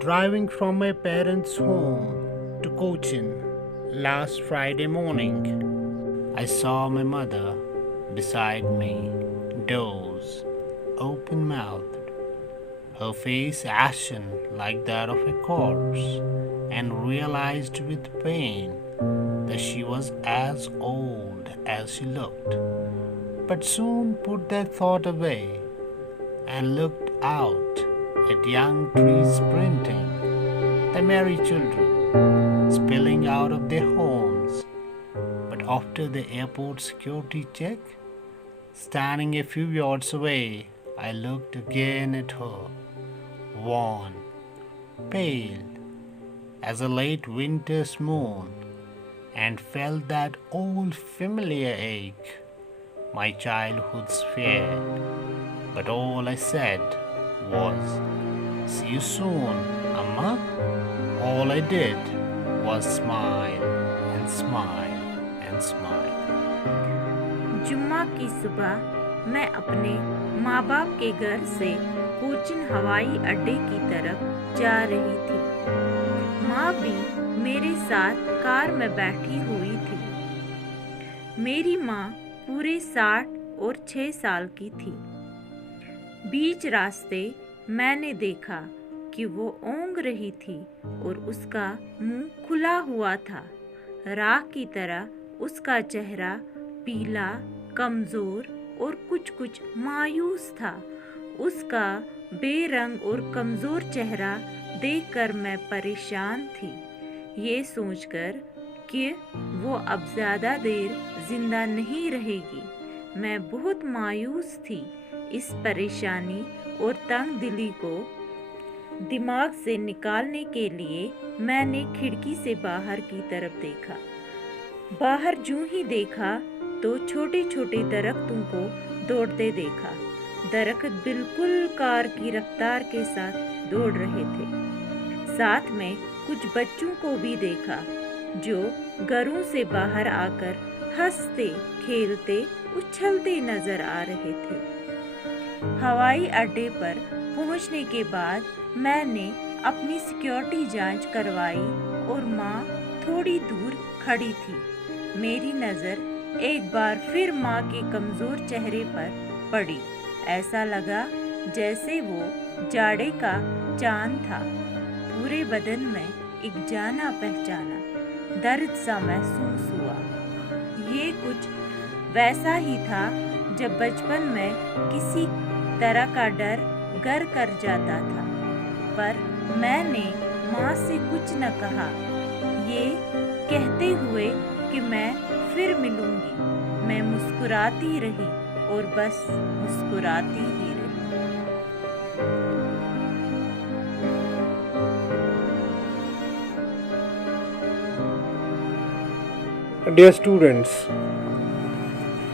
Driving from my parents' home to Cochin last Friday morning, I saw my mother beside me, doze, open mouthed, her face ashen like that of a corpse, and realized with pain that she was as old as she looked, but soon put that thought away and looked out at young trees sprinting, the merry children spilling out of their homes. But after the airport security check, standing a few yards away, I looked again at her, worn, pale as a late winter's moon, and felt that old familiar ache, my childhood's fear. But all I said was, "See you soon, Amma." All I did was smile and smile and smile. जुम्मा की सुबह मैं अपने माँ बाप के घर से कोचिन हवाई अड्डे की तरफ जा रही थी। माँ भी मेरे साथ कार में बैठी हुई थी। मेरी माँ पूरे 60 और 6 साल की थी। बीच रास्ते मैंने देखा कि वो ओंग रही थी और उसका मुंह खुला हुआ था। राख की तरह उसका चेहरा पीला, कमज़ोर और कुछ मायूस था। उसका बेरंग और कमज़ोर चेहरा देखकर मैं परेशान थी, ये सोचकर कि वो अब ज़्यादा देर जिंदा नहीं रहेगी। मैं बहुत मायूस थी। इस परेशानी और तंग दिली को दिमाग से निकालने के लिए मैंने खिड़की से बाहर की तरफ देखा। बाहर जूं ही देखा तो छोटे छोटे दरख्तों को दौड़ते देखा। दरख्त बिल्कुल कार की रफ्तार के साथ दौड़ रहे थे। साथ में कुछ बच्चों को भी देखा जो घरों से बाहर आकर हंसते, खेलते, उछलते नजर आ रहे थे। हवाई अड्डे पर पहुंचने के बाद मैंने अपनी सिक्योरिटी जांच करवाई और माँ थोड़ी दूर खड़ी थी। मेरी नज़र एक बार फिर माँ के कमज़ोर चेहरे पर पड़ी। ऐसा लगा जैसे वो जाड़े का चांद था। पूरे बदन में एक जाना पहचाना दर्द सा महसूस हुआ। ये कुछ वैसा ही था जब बचपन में किसी तरह का डर घर कर जाता था। पर मैंने माँ से कुछ न कहा, ये कहते हुए कि मैं फिर मिलूंगी। मैं मुस्कुराती रही और बस मुस्कुराती ही रही। Dear students,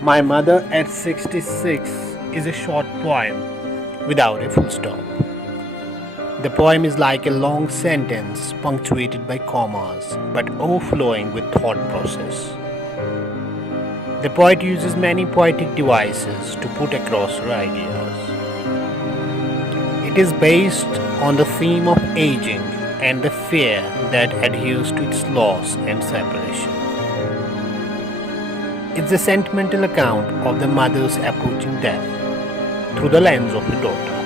My Mother at 66 is a short poem without a full stop. The poem is like a long sentence punctuated by commas but overflowing with thought process. The poet uses many poetic devices to put across her ideas. It is based on the theme of aging and the fear that adheres to its loss and separation. It's a sentimental account of the mother's approaching death through the lens of the daughter.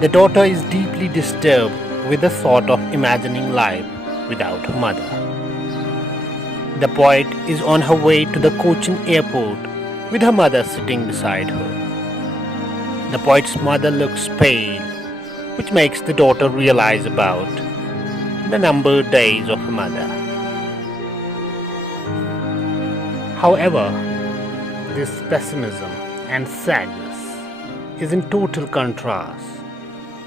The daughter is deeply disturbed with the thought of imagining life without her mother. The poet is on her way to the Cochin airport with her mother sitting beside her. The poet's mother looks pale, which makes the daughter realize about the numbered days of her mother. However, this pessimism and sadness is in total contrast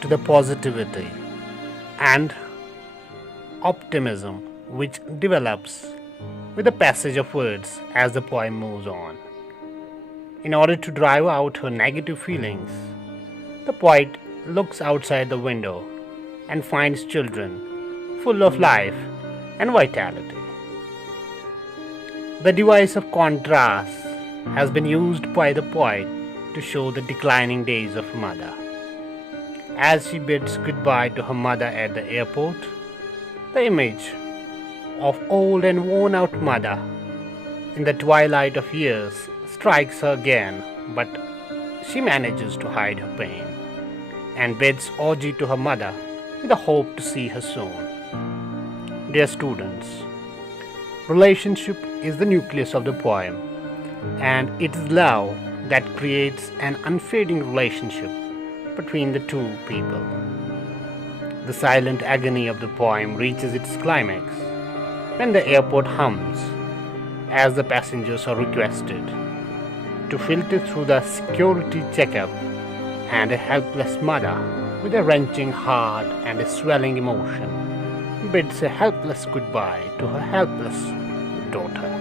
to the positivity and optimism which develops with the passage of words as the poem moves on. In order to drive out her negative feelings, the poet looks outside the window and finds children full of life and vitality. The device of contrast has been used by the poet to show the declining days of mother. as she bids goodbye to her mother at the airport. The image of old and worn out mother in the twilight of years strikes her again, but she manages to hide her pain and bids adieu to her mother with the hope to see her soon. Dear students, relationship is the nucleus of the poem, and it is love that creates an unfading relationship between the two people. The silent agony of the poem reaches its climax when the airport hums as the passengers are requested to filter through the security checkup, and a helpless mother with a wrenching heart and a swelling emotion bids a helpless goodbye to her helpless daughter.